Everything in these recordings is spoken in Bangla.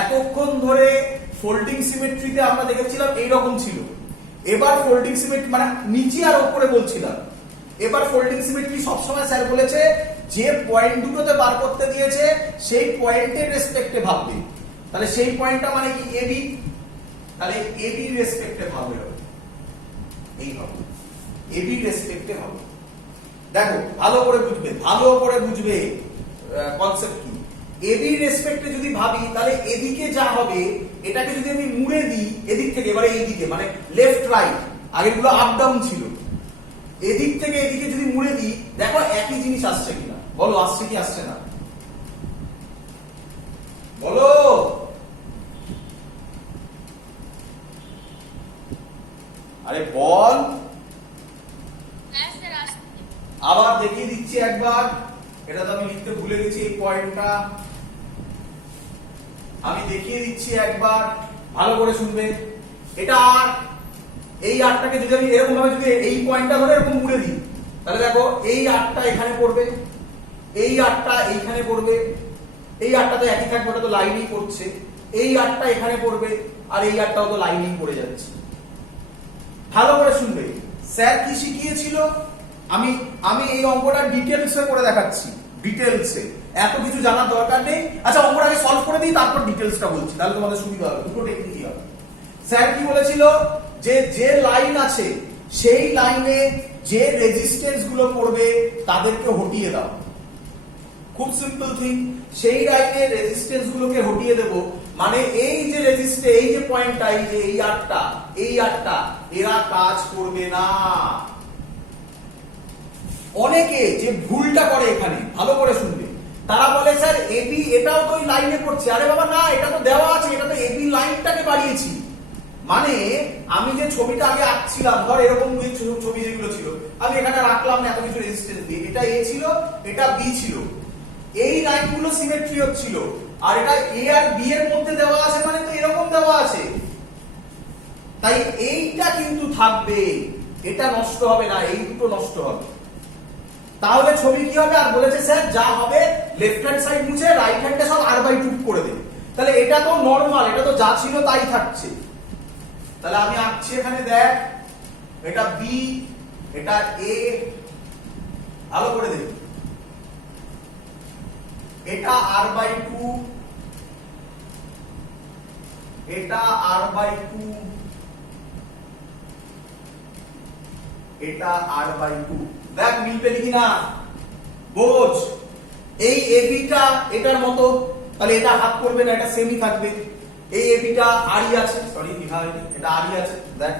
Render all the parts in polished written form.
এতক্ষণ ধরে ফোল্ডিং সিমেট্রিতে আমরা দেখেছিলাম এইরকম ছিল, এবার ফোল্ডিং সিমেট্রি মানে নিচে আর উপরে বলছিলাম, এবার ফোল্ডিং সিমেট্রি সবসময় স্যার বলেছে যে পয়েন্ট দুটোতে বার করতে দিয়েছে সেই পয়েন্টের রেসপেক্টে ভাববে। তাহলে সেই পয়েন্টটা মানে কি এবি, তাহলে এবি রেসপেক্টে ভাববে, এই হবে এবি রেসপেক্টে হবে। দেখো ভালো করে বুঝবে, ভালো করে বুঝবে কনসেপ্ট কি। এবি রেসপেক্টে যদি ভাবি তাহলে এদিকে যা হবে এটাকে যদি আমি মুড়ে দিই এদিক থেকে, এবারে এইদিকে মানে লেফট রাইট, আগেগুলো আপ ডাউন ছিল, এদিক থেকে এদিকে যদি মুড়ে দিই দেখো একই জিনিস আসছে কিনা, বলো আসছে কি আসছে না, বলো। আরে বল, আবার দেখিয়ে দিচ্ছি একবার, এটা তো আমি লিখতে ভুলে গেছি এই পয়েন্টটা, আমি দেখিয়ে দিচ্ছি একবার, ভালো করে শুনবে। এটা আর এই আটটাকে যদি আমি এরকম ভাবে যদি এই পয়েন্টটা ধরে এরকম মুড়ে দিই তাহলে দেখো এই আটটা এখানে পড়বে, এই আটটা এইখানে পড়বে, এই আটটা তো একই থাকবে, ওটা তো লাইনই করছে, এই আটটা এখানে পড়বে আর এই আটটাও তো লাইনই পড়ে যাচ্ছে। ভালো করে শুনবে, স্যার কি শিখিয়েছিল, আমি আমি এই অঙ্কটা ডিটেলসে করে দেখাচ্ছি, ডিটেলসে, এত কিছু জানার দরকার নেই। আচ্ছা অঙ্কটা আগে সলভ করে দিই তারপর ডিটেলসটা বলছি, তাহলে তোমাদের সুবিধা হবে, দুটো টেকনিকই হবে। স্যার কি বলেছিল যে যে লাইন আছে সেই লাইনে যে রেজিস্ট্যান্স গুলো পড়বে তাদেরকে হটিয়ে দাও। খুব সিম্পল থিং, সেই লাইনে রেজিস্ট্যান্স গুলোকে হটিয়ে দেব, মানে এই যে রেজিস্ট্যান্স, এই যে পয়েন্টটা, এই যে এই আটটা এরা কাজ করবে না। অনেকে যে ভুলটা করে এখানে ভালো করে শুনবে, তারা বলে স্যার এবি এটাও তো ওই লাইনে পড়ছে, আরে বাবা না, এটা তো দেওয়া আছে, এটা তো এবি লাইনটাকে বাড়িয়েছি, মানে আমি যে ছবিটা আগে আঁকছিলাম, ধর এরকম ছবি যেগুলো ছিল আমি এখানে রাখলাম না এত কিছু রেজিস্ট্যান্স দিয়ে, এটা এ ছিল এটা বি ছিল, এই লাইনগুলো সিমেট্রি হচ্ছিল, আর এটা এ আর বি এর মধ্যে দেওয়া আছে মানে তো এরকম দেওয়া আছে, তাই এইটা কিন্তু থাকবে, এটা নষ্ট হবে না, এই দুটো নষ্ট হবে। তাহলে ছবি কি হবে, আর বলেছে স্যার যা হবে লেফট হ্যান্ড সাইড মুছে রাইট হ্যান্ডে সব r/2 করে দেবে, তাহলে এটা তো নরমাল, এটা তো যা ছিল তাই থাকছে। তাহলে আমি আঁকছি এখানে, দেখ এটা বি, এটা এ, ভালো করে দেখ, এটা r/2, এটা r/2, এটা r/2, দেখ মিল পেলি কিনা বোঝ। এই এবিটা এটার মতো, তাহলে এটা হাত করবে না, এটা সেমই থাকবে। এই এবিটা আরই আছে, সরি এটা আরই আছে, দেখ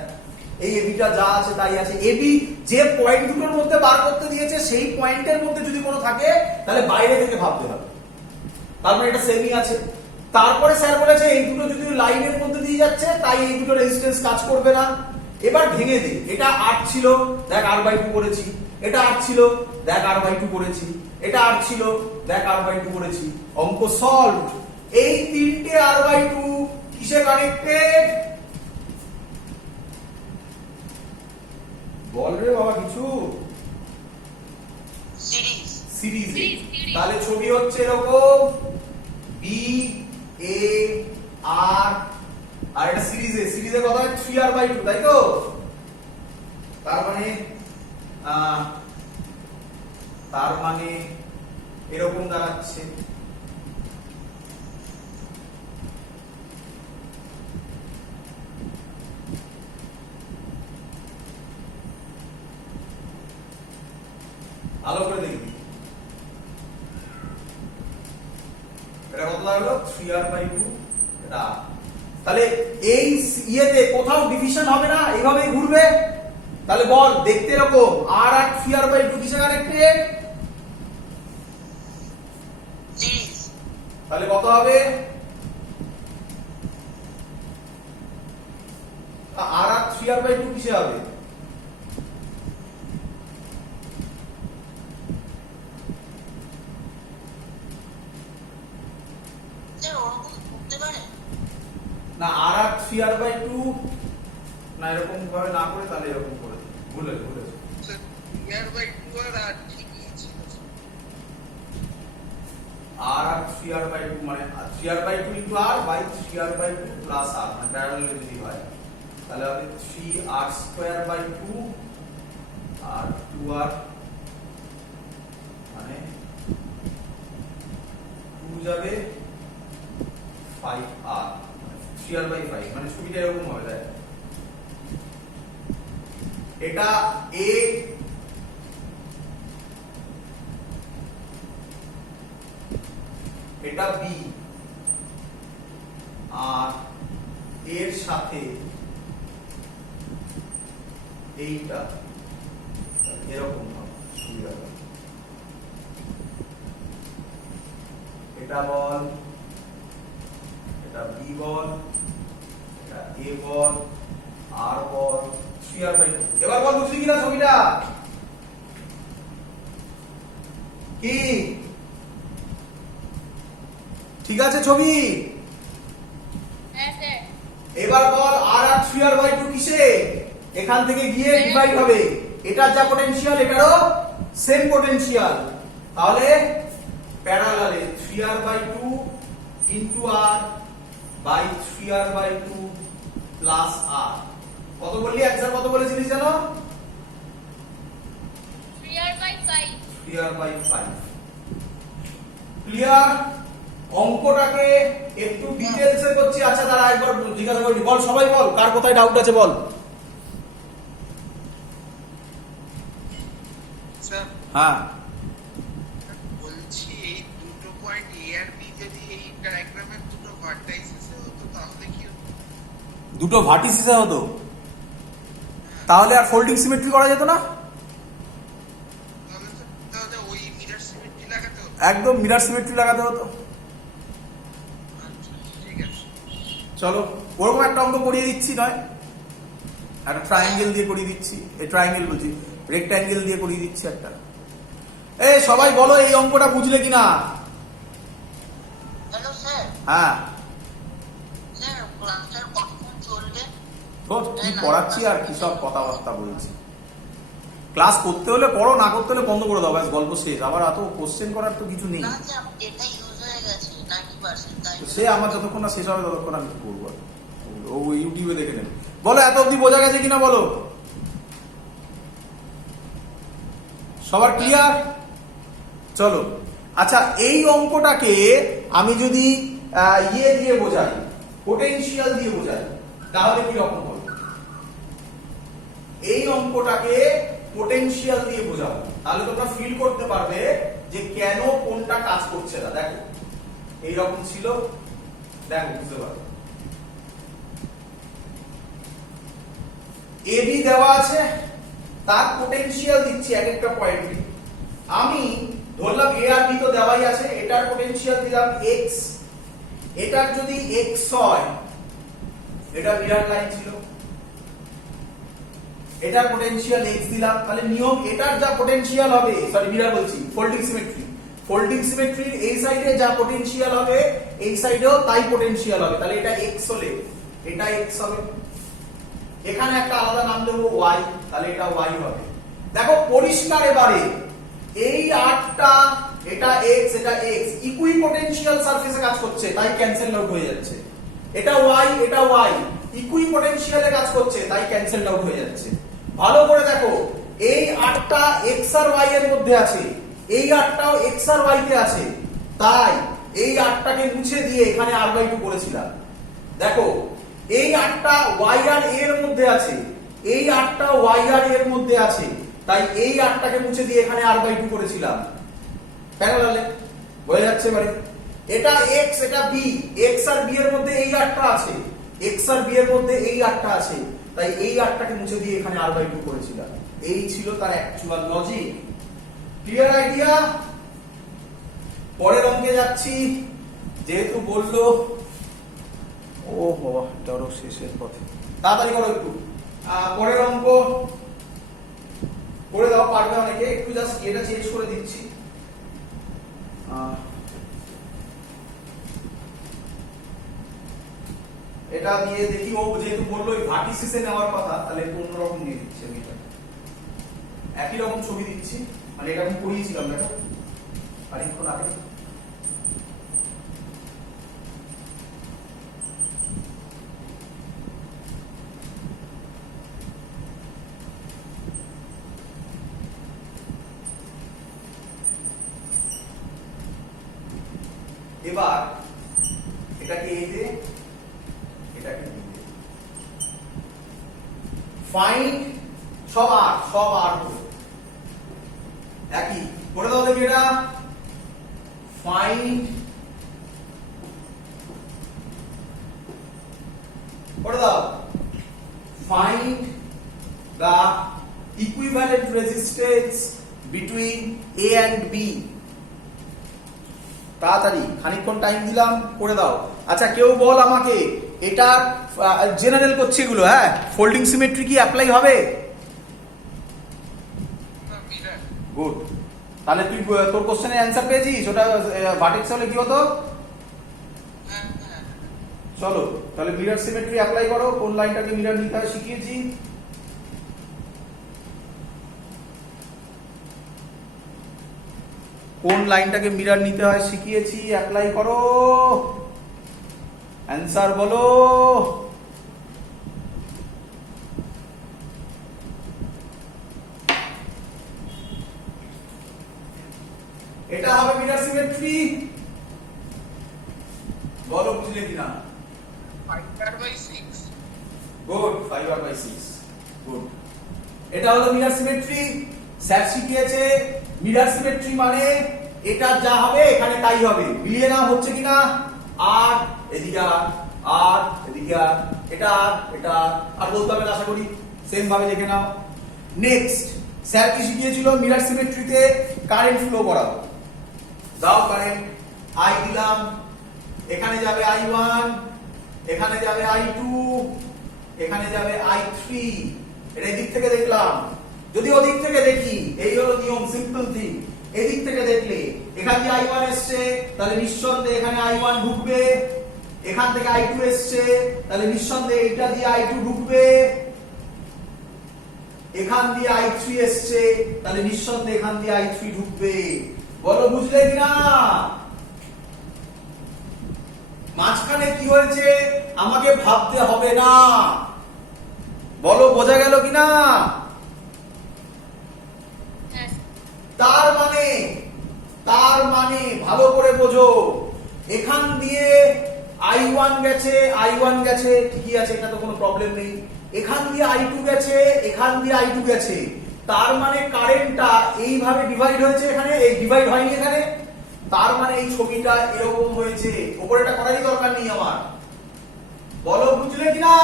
এই এবিটা যা আছে তাই আছে। এবি যে পয়েন্ট দুটোর মধ্যে বার করতে দিয়েছে সেই পয়েন্টের মধ্যে যদি কোনো থাকে তাহলে বাইরে থেকে ভাবতে হবে, তারপরে এটা সেমই আছে। তারপরে স্যার বলেছে এই দুটো যদি লাইনের মধ্যে দিয়ে যাচ্ছে তাই এই দুটো রেজিস্ট্যান্স কাজ করবে না। এবার ভেঙে দিই, এটা 8 ছিল দেখ r/2 করেছি, এটা 8 ছিল দেখ r/2 করেছি, এটা 8 ছিল দেখ r/2 করেছি, অঙ্ক সলভ। এই তিনটে r/2 কিসে কানেক্টেড, বল রে বাবা কিছু, সিরিজে। তাহলে ছবি হচ্ছে এরকম বি এ আর, আর এটা সিরিজে কত হয় 3r/2, তাই তো, তার মানে এরকম দাঁড়াচ্ছে। ভালো করে দেখবি, এটা কত দাঁড়ালো 3r/2, এটা। তাহলে এই ইয়েতে কোথাও ডিভিশন হবে না, এইভাবেই ঘুরবে। তাহলে বল দেখতে এরকম, আর 3r/2 কিসে কানেক্টেড, তাহলে কত হবে, আর 3r/2 কিসে হবে, না আর 3r/2 না, এরকম ভাবে না করে তাহলে এরকম করে ভুলে আর আর 3r/2 মানে 3r/2 into r by 3r/2 plus r মানে প্যারালাল যদি হয় তাহলে হবে 3r²/2 আর 2r মানে 2 যাবে 5r 3r/5 মানে ছবিটা এরকম হবে তাই এটা a এটা b আর এর সাথে এইটা এরকম হবে এটা বল এটা b বল এটা a ball r ball 3r/2 এবার বল বুঝলি কিনা ছবিটা কি ঠিক আছে ছবি হ্যাঁ স্যার এবার বল r আর 3r/2 কিসে এখান থেকে গিয়ে ডিভাইড হবে এটার যা পটেনশিয়াল এটারও সেম পটেনশিয়াল তাহলে প্যারালালে 3r/2 into r by 3r/2 plus r কত বললি অ্যানসার কত বলেছিলিস জানো 3r/5 3r/5 ক্লিয়ার অঙ্কটাকে একটু ডিটেইলসে করছি আচ্ছা তারা একবার জিজ্ঞাসা করি বল সবাই বল কার কোথায় ডাউট আছে বল স্যার হ্যাঁ বলছি এই দুটো পয়েন্ট এ আর বি যদি এই ডায়াগ্রামের দুটো ভার্টাইসেসে হতো তাহলে কি হতো? দুটো ভার্টিসিসে হতো তাহলে আর ফোল্ডিং সিমেট্রি করা যেত না তাহলে ওই মিরর সিমেট্রি লাগাতে হতো। একদম মিরর সিমেট্রি লাগাতে হতো আচ্ছা, ঠিক আছে। চলো ওরকম একটা অঙ্ক করিয়ে দিচ্ছি নয় একটা ট্রায়াঙ্গেল দিয়ে করিয়ে দিচ্ছি এই ট্রায়াঙ্গেল বলছি রেক্ট্যাঙ্গেল দিয়ে করিয়ে দিচ্ছি একটা এই সবাই বলো এই অঙ্কটা বুঝলে কিনা হ্যালো স্যার হ্যাঁ স্যার ক্লাসটা কতক্ষণ চলবে ধর, কি পড়াচ্ছি আর কি সব কথাবার্তা বলছি ক্লাস করতে হলে পড়ো না করতে হলে বন্ধ করে দাও ব্যাস গল্প শেষ আবার এত কোশ্চেন করার তো কিছু নেই না স্যার আমার ডেটা ইউজ হয়ে গেছে 90% তাই তো সে আমার যতক্ষণ না শেষ হবে ততক্ষণ আমি কি করবো আর? ও ইউটিউবে দেখে নেবে বলো এত অব্দি বোঝা গেছে কিনা বলো সবার ক্লিয়ার চলো আচ্ছা এই অঙ্কটাকে আমি যদি ইয়ে দিয়ে বোঝাই পোটেনশিয়াল দিয়ে বোঝাই তাহলে কি রকম হবে এই অঙ্কটাকে পোটেনশিয়াল দিয়ে বোঝাবো তাহলে তোমরা ফিল করতে পারবে যে কেন কোনটা কাজ করছে না দেখো এইরকম ছিল দেখো বুঝতে পারবে এবি দেওয়া আছে তার পোটেনশিয়াল দিচ্ছি এক একটা পয়েন্টে আমি ধরলাম এ আর বি তো দেওয়াই আছে এটার পোটেনশিয়াল দিলাম এক্স এটার যদি এক্স হয় এটা মিরর লাইন ছিল এটার পোটেনশিয়াল এক্স দিলাম তাহলে নিয়ম এটার যা পোটেনশিয়াল হবে সরি মিরর বলছি ফোল্ডিং সিমেট্রির এই সাইডে যা পোটেনশিয়াল হবে এই সাইডেও তাই পোটেনশিয়াল হবে তাহলে এটা এক্স হলে এটা এক্স হবে এখানে একটা আলাদা নাম দেবো y তাহলে এটা y হবে দেখো পরিষ্কার এবারে এই আটটা এটা x এটা x ইকুইপোটেনশিয়াল সারফেসে কাজ করছে তাই ক্যান্সেল আউট হয়ে যাচ্ছে এটা y ইকুইপোটেনশিয়ালে কাজ করছে তাই ক্যান্সেল আউট হয়ে যাচ্ছে ভালো করে দেখো এই আটটা x আর y এর মধ্যে আছে এই আটটাও x আর y তে আছে তাই এই আটটাকে মুছে দিয়ে এখানে r/2 করেছিলাম দেখো এই আটটা y আর a এর মধ্যে আছে এই আটটা y আর a এর মধ্যে আছে তাই এই আটটাকে মুছে দিয়ে এখানে r/2 করেছিলাম প্যারালালে বোঝা যাচ্ছে এবারে এটা x এটা b x আর b এর মধ্যে এই আটটা আছে x আর b এর মধ্যে এই আটটা আছে তাই এই আটটাকে মুছে দিয়ে এখানে r/2 করেছিলাম এই ছিল তার অ্যাকচুয়াল লজিক ক্লিয়ার আইডিয়া পরের অঙ্কে যাচ্ছি যেহেতু বললো ও বাবা এটারও শেষের পথে তাড়াতাড়ি করো একটু পরের অঙ্ক করে দাও পারবে অনেকে একটু জাস্ট এটা চেঞ্জ করে দিচ্ছি এটা দিয়ে দেখি ও যেহেতু বললো ভার্টিসিসে নেওয়ার কথা তাহলে কোন রকম দিয়ে দিচ্ছি আমি এটা একই রকম ছবি দিচ্ছি মানে এটা আমি করিয়েছিলাম দেখো আরেকক্ষণ আগে এটাকে এই দে, এটাকে বি দে। ফাইন্ড সব আর হলো একই করে দাও দেখি এটা। ফাইন্ড করে দাও, find the equivalent resistance between A and B। তাড়াতাড়ি খানিকক্ষণ টাইম দিলাম, করে দাও। আচ্ছা কেউ বল আমাকে, এটা জেনারেল করছে এগুলো, হ্যাঁ ফোল্ডিং সিমেট্রি কি অ্যাপ্লাই হবে? Mirror good. তাহলে তুই তোর কোশ্চেনের অ্যান্সার পেয়েছিস, ওটা ভার্টেক্স হলে কি হতো? হ্যাঁ চলো তাহলে মিরর সিমেট্রি অ্যাপ্লাই করো। কোন লাইনটাকে মিরর নিতে হয় শিখিয়েছি। কোন লাইনটাকে মিরর নিতে হয় শিখিয়েছি, অ্যাপ্লাই করো, অ্যান্সার বলো। এটা হবে মিরর সিমেট্রি, বলো বুঝলে কিনা। 5/6 গুড, 5/6 গুড। এটা হলো মিরর সিমেট্রি। স্যার শিখিয়েছে মিরর সিমেট্রি মানে এটা যা হবে এখানে তাই হবে। মিলিয়ে নাও হচ্ছে কিনা, আর এদিকে আর এদিকে এটা এটা আর বলতে হবে না, আশা করি সেম ভাবে দেখে নাও। নেক্সট স্যার কি শিখিয়েছিল, মিরর সিমেট্রিতে কারেন্ট ফ্লো করাবো। দাও কারেন্ট, আই দিলাম, এখানে যাবে I1, এখানে যাবে I2, এখানে যাবে I3। এটা এদিক থেকে দেখলাম। যদি ওদিক থেকে দেখি, এই হলো নিয়ম, সিম্পল থিং। এদিক থেকে দেখলে এখান দিয়ে I1 এসছে, তাহলে নিঃসন্দেহে এখানে I1 ঢুকবে। এখান থেকে I2 এসছে, তাহলে নিঃসন্দেহে এটা দিয়ে I2 ঢুকবে। এখান দিয়ে I3 এসছে, তাহলে নিঃসন্দেহে এখান দিয়ে I3 ঢুকবে। বলো বুঝলে কিনা। মাঝখানে কি হয়েছে আমাকে ভাবতে হবে না, বলো বোঝা গেল কিনা। Yes. তার মানে ভালো করে বোঝো, এখান দিয়ে I1 গেছে ঠিকই আছে, এটা তো কোনো প্রবলেম নেই। এখান দিয়ে I2 গেছে, এখান দিয়ে I2 গেছে, তার মানে কারেন্টটা এইভাবে ডিভাইড হয়েছে, এখানে এই ডিভাইড হয়নি এখানে, তার মানে এই ছবিটা এরকম হয়েছে। উপরেটা করারই দরকার নেই আমার, বলো বুঝলে কিনা।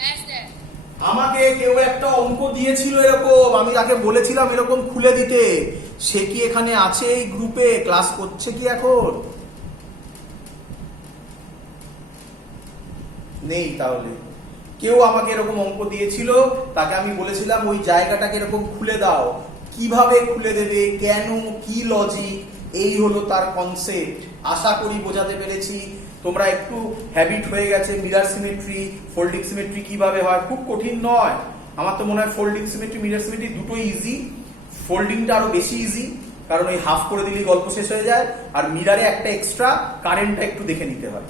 Yes, sir. আমাকে কেউ একটা অঙ্ক দিয়েছিল এরকম, আমি তাকে বলেছিলাম এরকম খুলে দিতে। সে কি এখানে আছে এই গ্রুপে, ক্লাস করছে কি এখন? নেই। তাহলে কেউ আমাকে এরকম অঙ্ক দিয়েছিল, তাকে আমি বলেছিলাম ওই জায়গাটাকে এরকম খুলে দাও। কিভাবে খুলে দেবে, কেন, কি লজিক, এই হলো তার কনসেপ্ট। আশা করি বোঝাতে পেরেছি। তোমরা একটু হ্যাবিট হয়ে গেছে মিরর সিমেট্রি, ফোল্ডিং সিমেট্রি কিভাবে হয়, খুব কঠিন নয়। আমার তো মনে হয় ফোল্ডিং সিমেট্রি, মিরর সিমেট্রি দুটোই ইজি। ফোল্ডিংটা আরো বেশি ইজি, কারণ ওই হাফ করে দিলেই গল্প শেষ হয়ে যায়। আর মিররে একটা এক্সট্রা কারেন্টটা একটু দেখে নিতে হয়।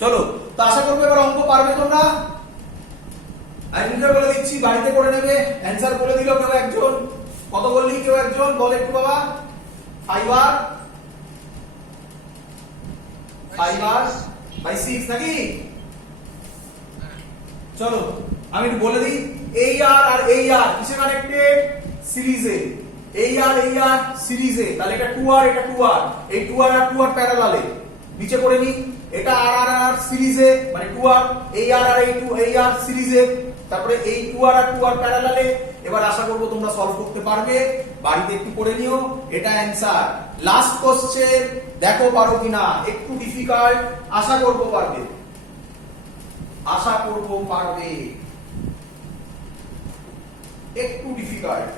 চলো তো আশা করবো এবার অঙ্ক পারবে তোমরা। আমি মুখে বলে দিচ্ছি, বাড়িতে করে নেবে। অ্যান্সার বলে দিল কেউ একজন, কত বললি কেউ একজন, বলে একটু বাবা। 5/6 নাকি? চলো আমি একটু বলে দিই, এই আর এই আর কিসে কানেক্টেড, সিরিজে। এই আর সিরিজে, তাহলে এটা 2R, এটা 2R, এই 2R আর 2R প্যারালালে। নিচে করে নি, এটা আর সিরিজে, মানে 2R, এই আর এই আর সিরিজে, তারপরে এই 2R আর 2R প্যারালালে। এবার আশা করবো তোমরা সলভ করতে পারবে, বাড়িতে একটু করে নিও। এটা অ্যান্সার। লাস্ট কোশ্চেন, দেখো পারো কিনা, একটু ডিফিকাল্ট, আশা করবো পারবে, একটু difficult.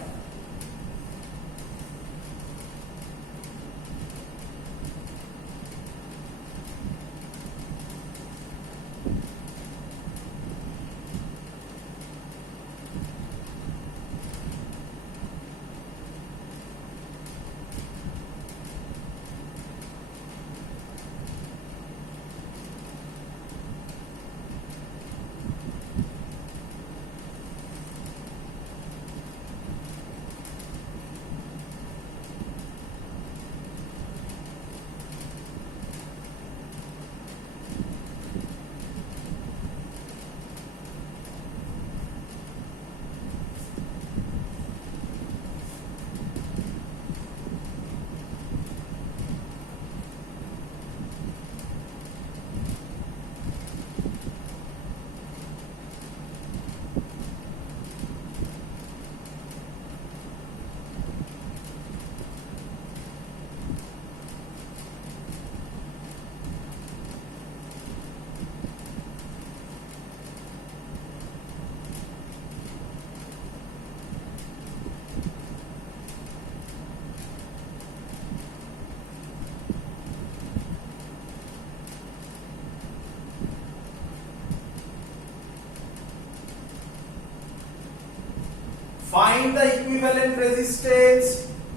find the equivalent resistance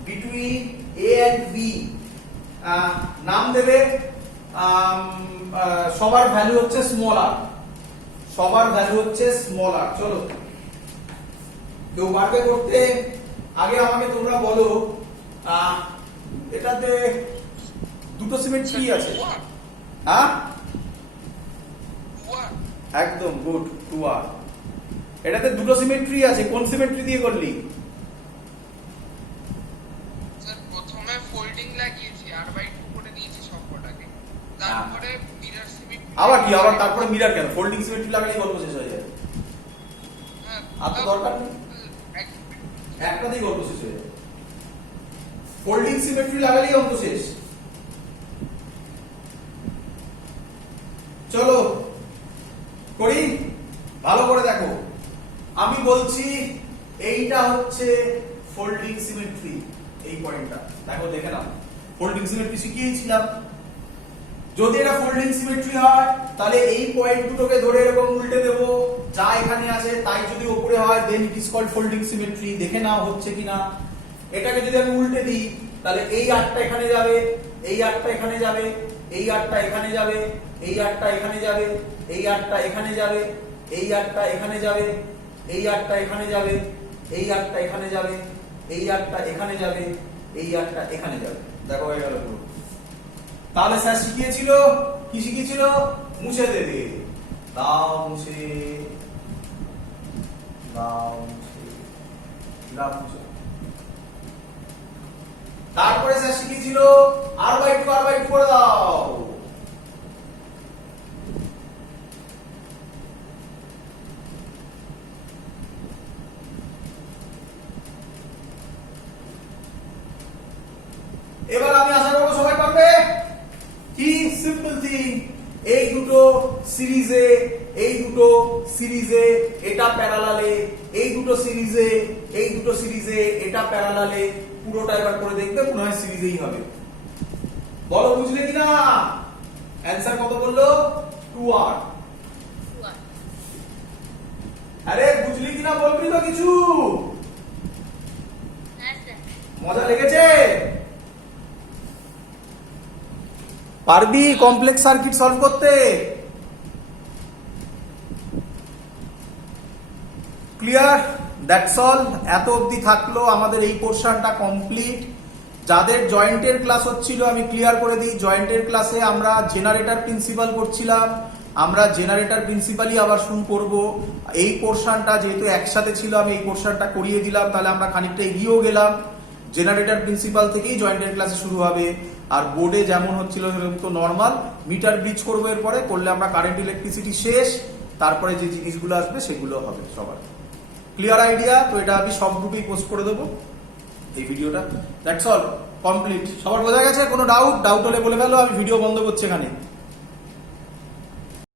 between A and B. নাম দেবে সবার ভ্যালু হচ্ছে স্মল আর, সবার ভ্যালু হচ্ছে স্মল আর। চলো কেউ পারবে করতে? আগে আমাকে তোমরা বলো এটাতে দুটো সিমেট্রি আছে, হ্যাঁ একদম গুড, 2R। এটাতে দুটো সিমেট্রি আছে, কোন সিমেট্রি দিয়ে করলি? স্যার প্রথমে ফোল্ডিং লাগিয়েছি R/2 করে দিয়েছি সবকটাকে, তারপরে মিরর সিমেট্রি। আবার কি, আবার তারপরে মিরর কেন? ফোল্ডিং সিমেট্রি লাগালেই গল্প শেষ হয়ে যায়। আর তো দরকার নেই, একটাতেই গল্প শেষ হয়ে যায়। ফোল্ডিং সিমেট্রি লাগালেই অঙ্ক শেষ। চলো করি, ভালো করে দেখো। আমি বলছি এইটা হচ্ছে ফোল্ডিং সিমেট্রি, এই পয়েন্টটা দেখো, দেখে নাও। Folding symmetry শিখিয়েছিলাম। যদি এটা ফোল্ডিং সিমেট্রি হয় তাহলে এই পয়েন্ট দুটোকে ধরে এরকম উল্টে দেব, যা এখানে আছে তাই যদি উপরে হয় then it is called folding symmetry. দেখে নাও হচ্ছে কিনা। এটাকে যদি আমি উল্টে দিই তাহলে এই আটটা এখানে যাবে, এই আটটা এখানে যাবে, এই আটটা এখানে যাবে, এই আটটা এখানে যাবে, এই আটটা এখানে যাবে, এই আটটা এখানে যাবে, এই আটটা এখানে যাবে, এই আটটা এখানে যাবে, এই আটটা এখানে যাবে, এই আটটা এখানে যাবে। দেখো হয়ে গেল পুরো। তাহলে স্যার শিখিয়েছিল কি? শিখিয়েছিল মুছে দেবে, দাও মুছে, দাও মুছে, দাও মুছে। তারপরে স্যার শিখিয়েছিল R/2 করে দাও। এবার আমি আশা করবো সবাই পারবে। কি সিম্পল থিং, এই দুটো সিরিজে, এই দুটো সিরিজে এটা প্যারালালে, এই দুটো সিরিজে, এই দুটো সিরিজে এটা প্যারালালে। পুরোটা এবার করে দেখবে, মনে হয় সিরিজেই হবে। বলো বুঝলে কিনা? অ্যান্সার কত বললো? 2R। 2R। আরে বুঝলি কিনা বলবি তো কিছু? হ্যাঁ স্যার। মজা লেগেছে? পারবি কমপ্লেক্স সার্কিট সলভ করতে? ক্লিয়ার? That's all. এত অবধি থাকলো আমাদের এই পোর্শনটা কমপ্লিট। যাদের জয়েন্টের ক্লাস হচ্ছিল আমি ক্লিয়ার করে দিই, জয়েন্টের ক্লাসে আমরা জেনারেটর প্রিন্সিপাল করছিলাম, আমরা জেনারেটর প্রিন্সিপালই আবার শুরু করব। এই পোর্শনটা যেহেতু একসাথে ছিল আমি এই পোর্শনটা করিয়ে দিলাম, তাহলে আমরা খানিকটা এগিয়েও গেলাম। জেনারেটর প্রিন্সিপাল থেকেই জয়েন্টের ক্লাসে শুরু হবে। আর বোর্ডে যেমন হচ্ছিল সেরকম তো নর্মাল মিটার ব্রিজ করবো, এরপরে করলে আমরা কারেন্ট ইলেকট্রিসিটি শেষ, তারপরে যে জিনিসগুলো আসবে সেগুলো হবে সবার। Clear idea? তো এটা আমি সব গ্রুপেই পোস্ট করে দেবো এই ভিডিওটা। That's all, complete. সবার বোঝা গেছে? কোনো ডাউট হলে বলে ফেলো, আমি ভিডিও বন্ধ করছি এখানে।